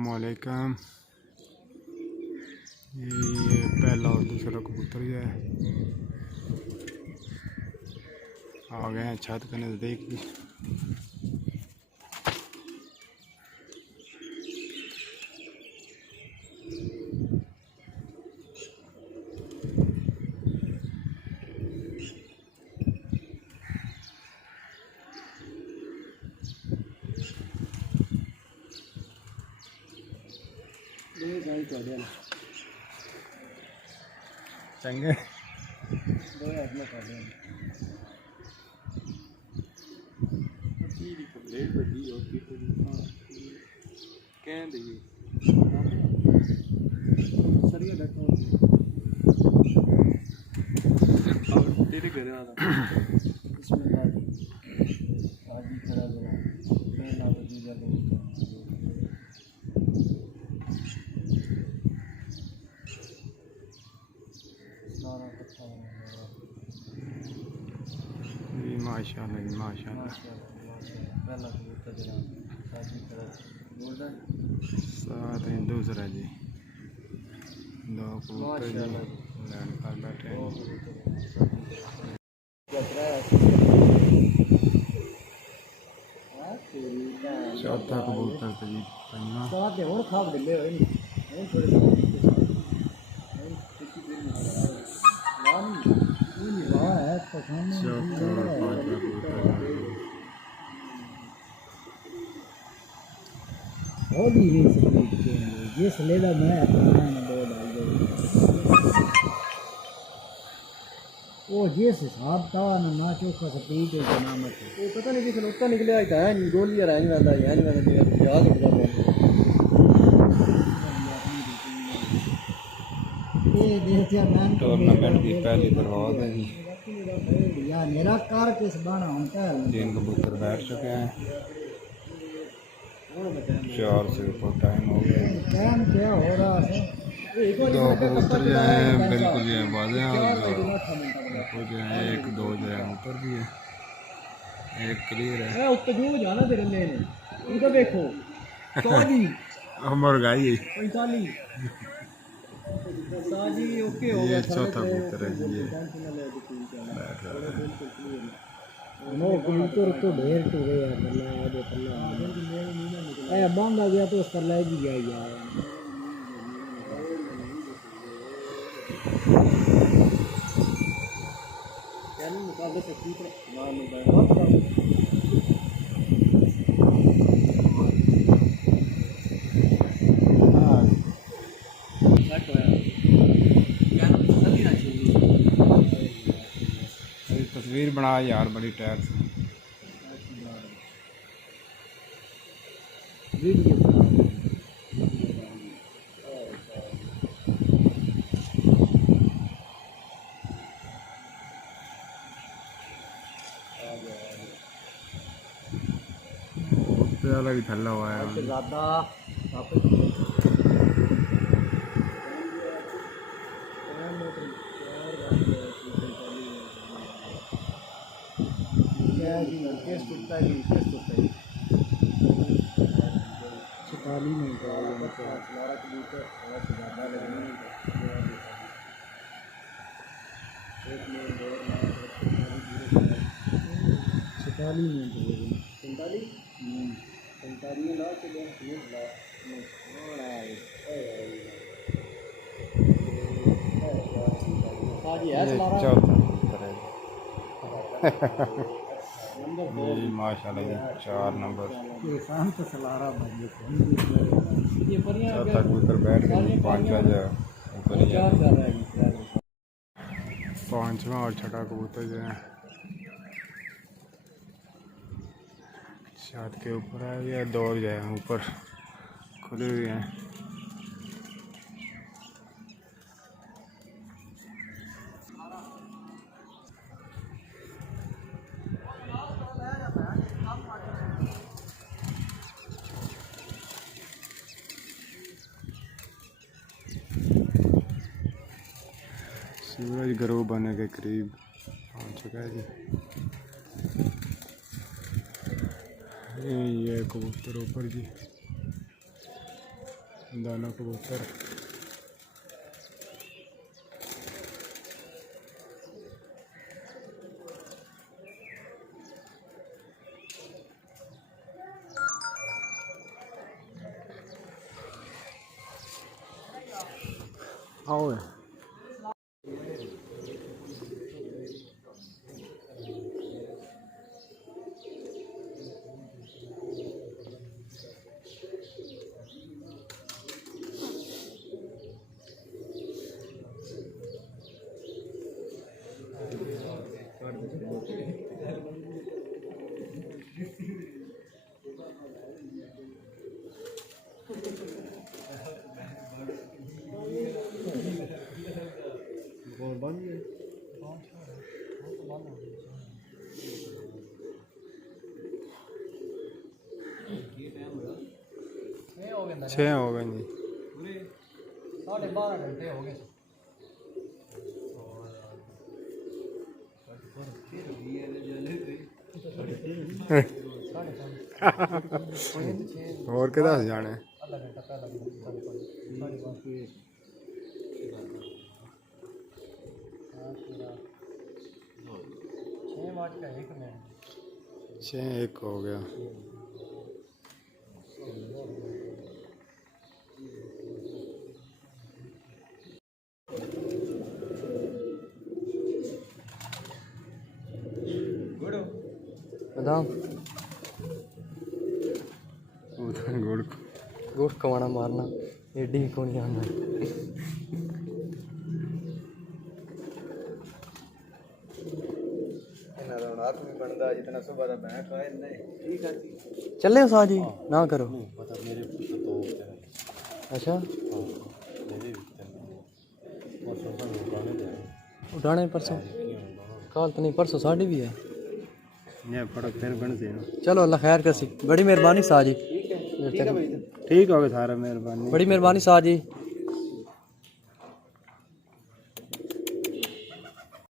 अस्सलामुअलैकुम। ये पहला और दूसरा कबूतर जो है आ गए हैं छत के नज़दीक भी। चंगे माशाल्लाह जी माशाल्लाह। साथ ही दूसरा जी दो कबूतर जी लैंड पर बैठे हैं। चौथा कबूतर तो जी ये सलेदा मैं वो जिस हिसाब था ना चोखा स्पीड है ना मत वो पता नहीं कि खलोता निकले है क्या नहीं गोली आ नहीं वाला है नहीं वाला याद हो जाता ये देखिए मैन टूर्नामेंट की पहली बर्बाद है जी। यार मेरा कार किस बाना होता है 3 कबूतर बैठ चुके हैं। 4 से ऊपर टाइम हो गया। टाइम क्या हो रहा है 2 कबूतर जो है बिल्कुल जो है बाजे हैं और जो है 1 2 जो है ऊपर भी है। एक क्लियर है उत्तर जो जाना तेरे लेने उधर देखो साजी हमर गाई 45 साजी ओके हो ये गया चौथा कबूतर है जी। ये नो कबूतर तो ढेर टू गए यार अल्लाह दे अल्लाह ए बांधा गया तो उस पर ले भी गया यार क्या मुकाबले से ठीक है मां में बैठ तस्वीर बना यार बड़ी टायर से। कुत्ते वाला भी थल्ला हुआ है ज़्यादा छिपाली नहीं छिपाली जी माशाल्लाह जी 4 नंबर चौथा कबूतर बैठ गए। 5वां जो ऊपर ही है। 5वां और छठा कबूतर जो है छत के ऊपर है या दौड़ जो है ऊपर खुले हुए हैं। सूरज ग्रोह बनने के करीब पहुंच चुका है जी। ये कबूतर ऊपर जी दाना कबूतर आओ छः हो गए जी 12.5 घंटे हो गए और किधर से जाने आधा घंटा पहला 6:01 हो गया बदाम गुड़ गोट कमाना मारना एडी को नहीं आना चले सा जी ना करो अच्छा उठाने परसों कल तो नहीं परसों साढ़े भी है चलो अल्लाह खैर कर सी बड़ी मेहरबानी सा जी ठीक हो गया सारा मेहरबानी बड़ी मेहरबानी सा जी